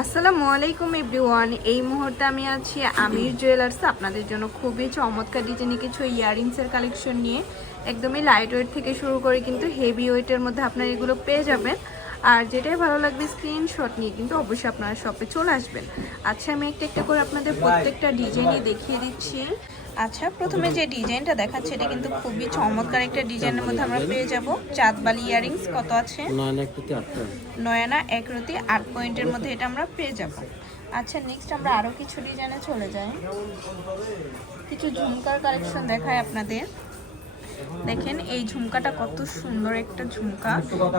আসসালামু আলাইকুম এভরিওয়ান। এই মুহূর্তে আমি আছি আমির জুয়েলার্সে আপনাদের জন্য খুবই চমৎকার ডিজাইনে কিছু ইয়াররিংসের কালেকশন নিয়ে। একদমই লাইট ওয়েট থেকে শুরু করে কিন্তু হেভি ওয়েটের মধ্যে আপনারা এগুলো পেয়ে যাবেন। আর যেটাই ভালো লাগবে স্ক্রিনশট নিয়ে কিন্তু অবশ্যই আপনারা শপে চলে আসবেন। আচ্ছা, আমি একটা একটা করে আপনাদের প্রত্যেকটা ডিজাইনই দেখিয়ে দিচ্ছি। আচ্ছা, প্রথমে যে ডিজাইনটা দেখাচ্ছে এটা কিন্তু খুবই চমৎকার একটা ডিজাইনের মধ্যে আমরা পেয়ে যাব। চাঁদবালি ইয়াররিংস কত আছে? নয়না একরতি 8 পয়েন্টের মধ্যে এটা আমরা পেয়ে যাব। আচ্ছা, নেক্সট আমরা আরো কিছু ডিজাইনে চলে যাই। কিছু ঝুমকার কালেকশন দেখায় আপনাদের। দেখেন এই ঝুমকাটা কত সুন্দর একটা ঝুমকা।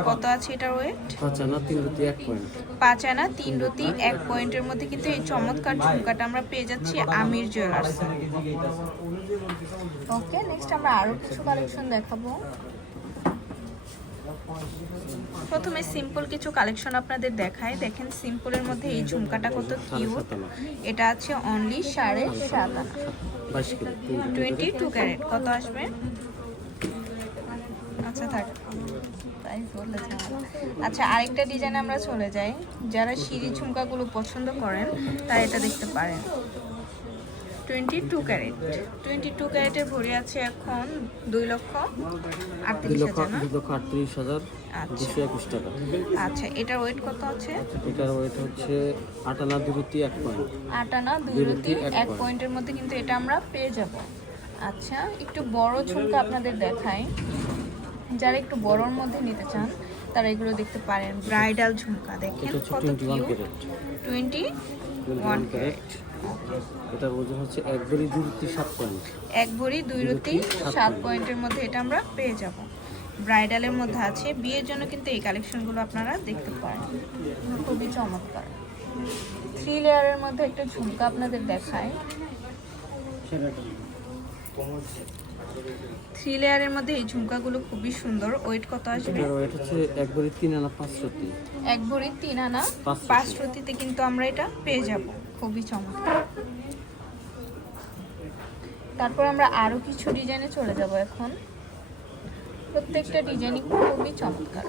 কত আছে এটার ওয়েট? 5 আনা 3 রতি 1 পয়েন্ট। 5 আনা 3 রতি 1 পয়েন্টের মধ্যে কিন্তু এই চমৎকার ঝুমকাটা আমরা পেয়ে যাচ্ছি আমির জুয়েলার্স। ওকে, নেক্সট আমরা আরো কিছু কালেকশন দেখাবো। প্রথমে সিম্পল কিছু কালেকশন আপনাদের দেখাই। দেখেন সিম্পলের মধ্যে এই ঝুমকাটা কত কিউট। এটা আছে অনলি 7.5 আনা 22 ক্যারেট। কত আসবে? আচ্ছা থাক, তাই বলেছে। আচ্ছা, আরেকটা ডিজাইন আমরা চলে যাই। যারা সিঁড়ি ঝুমকাগুলো পছন্দ করেন তারা এটা দেখতে পারেন। 22 ক্যারেট। 22 ক্যারেটের ভরি আছে এখন 2,38,221 টাকা। আচ্ছা, এটার ওয়েট কত আছে? এটার ওয়েট হচ্ছে 8 আনা 2 রতি 1 পয়েন্ট। 8 আনা 2 রতি 1 পয়েন্টের মধ্যে কিন্তু এটা আমরা পেয়ে যাব। আচ্ছা, একটু বড় ঝুমকা আপনাদের দেখাই। যারা একটু বড়র মধ্যে নিতে চান তারা এগুলো দেখতে পারেন। ব্রাইডাল ঝুমকা দেখেন কত কিউট। 21 ক্যারেট। এটার ওজন হচ্ছে 1 ভরি 2 রতি 7 পয়েন্ট। 1 ভরি 2 রতি 7 পয়েন্টের মধ্যে এটা আমরা পেয়ে যাব। ব্রাইডালের মধ্যে আছে। বিয়ের জন্য কিন্তু এই কালেকশনগুলো আপনারা দেখতে পারেন, খুবই চমৎকার। 3 লেয়ারের মধ্যে একটা ঝুমকা আপনাদের দেখায়। 3 লেয়ারের মধ্যে এই ঝুমকাগুলো খুবই সুন্দর। ওয়েট কত আসবে? ওয়েট হচ্ছে 1 ভরি 3 আনা 5 রতি। 1 ভরি 3 আনা 5 রতিতে কিন্তু আমরা এটা পেয়ে যাব। খুবই চমৎকার। তারপর আমরা আরো কিছু ডিজাইনে চলে যাব এখন। প্রত্যেকটা ডিজাইনই খুবই চমৎকার।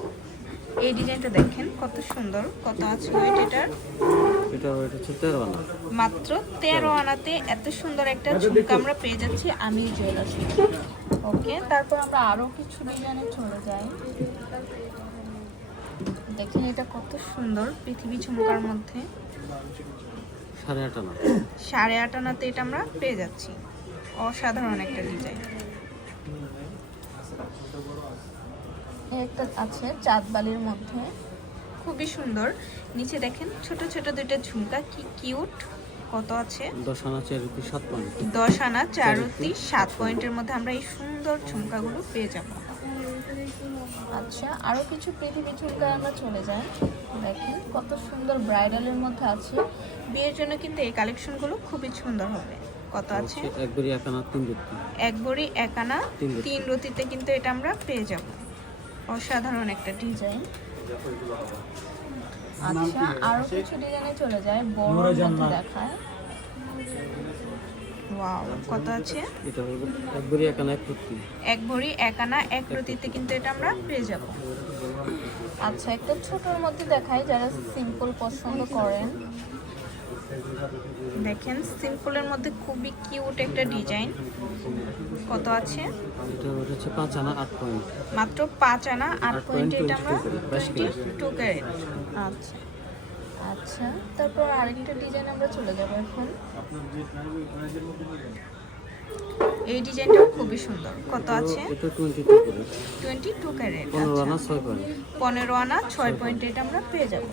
এই ডিজাইনটা দেখেন কত সুন্দর। কত আছে ওয়েট এটার? এটার ওয়েট হচ্ছে 13 আনা। মাত্র 13 আনাতে এত সুন্দর একটা ঝুমকা আমরা পেয়ে যাচ্ছি আমির জুয়েলার্সে। ওকে, তারপর আমরা আরো কিছু ডিজাইনে চলে যাই। দেখেন এটা কত সুন্দর পৃথিবী ঝুমকার মধ্যে। 8.5 আনা। 8.5 আনাতে এটা আমরা পেয়ে যাচ্ছি। অসাধারণ একটা ডিজাইন। একটা আছে চাঁদবালির মধ্যে, খুবই সুন্দর। নিচে দেখেন ছোট ছোট দুইটা ঝুমকা, কি কিউট। কত আছে? 10 আনা 4 রতি 7 পয়েন্ট। 10 আনা 4 রতি 7 পয়েন্টের মধ্যে আমরা এই সুন্দর ঝুমকাগুলো পেয়ে যাব। আচ্ছা, আরো কিছু পৃথিবী ঝুমকা আমরা চলে যাই। দেখেন কত সুন্দর ব্রাইডালের মধ্যে আছে। বিয়ের জন্য কিন্তু এই কালেকশনগুলো খুবই সুন্দর হবে। কত আছে? 1 ভরি 1 আনা 3 রতি। 1 ভরি 1 আনা 3 রতিতে কিন্তু এটা আমরা পেয়ে যাব। অসাধারণ একটা ডিজাইন। আচ্ছা, আরো কিছু ডিজাইনে চলে যায়। বড় মধ্যে দেখায়। ওয়াও, কত আছে? এটা হলো 1 ভরি 1 আনা 1 রতি। 1 ভরি 1 আনা 1 রতিতে কিন্তু এটা আমরা পেয়ে যাব। আচ্ছা, একটা ছোটর মধ্যে দেখায় যারা সিম্পল পছন্দ করেন। দেখেন সিম্পলের মধ্যে খুবই কিউট একটা ডিজাইন। কত আছে? এটা হচ্ছে 5 আনা 8 পয়েন্ট। মাত্র 5 আনা 8 পয়েন্টে এটা আমরা 22 ক্যারেট। আচ্ছা আচ্ছা, তারপর আরেকটা ডিজাইন আমরা চলে যাব এখন। এই ডিজাইনটাও খুবই সুন্দর। কত আছে? এটা 22 ক্যারেট। 15 আনা 6 পয়েন্ট। 15 আনা 6 পয়েন্টে এটা আমরা পেয়ে যাব।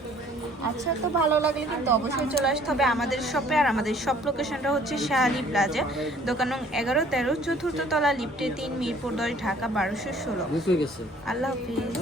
আচ্ছা, তো ভালো লাগলে কিন্তু অবশ্যই চলে আসতে হবে আমাদের শপে। আর আমাদের শপ লোকেশনটা হচ্ছে শাহালি প্লাজা, দোকান নং 11-13, 4র্থ তলা, লিফটে 3, মিরপুর 10, ঢাকা 1216। গেছে। আল্লাহ হাফিজ।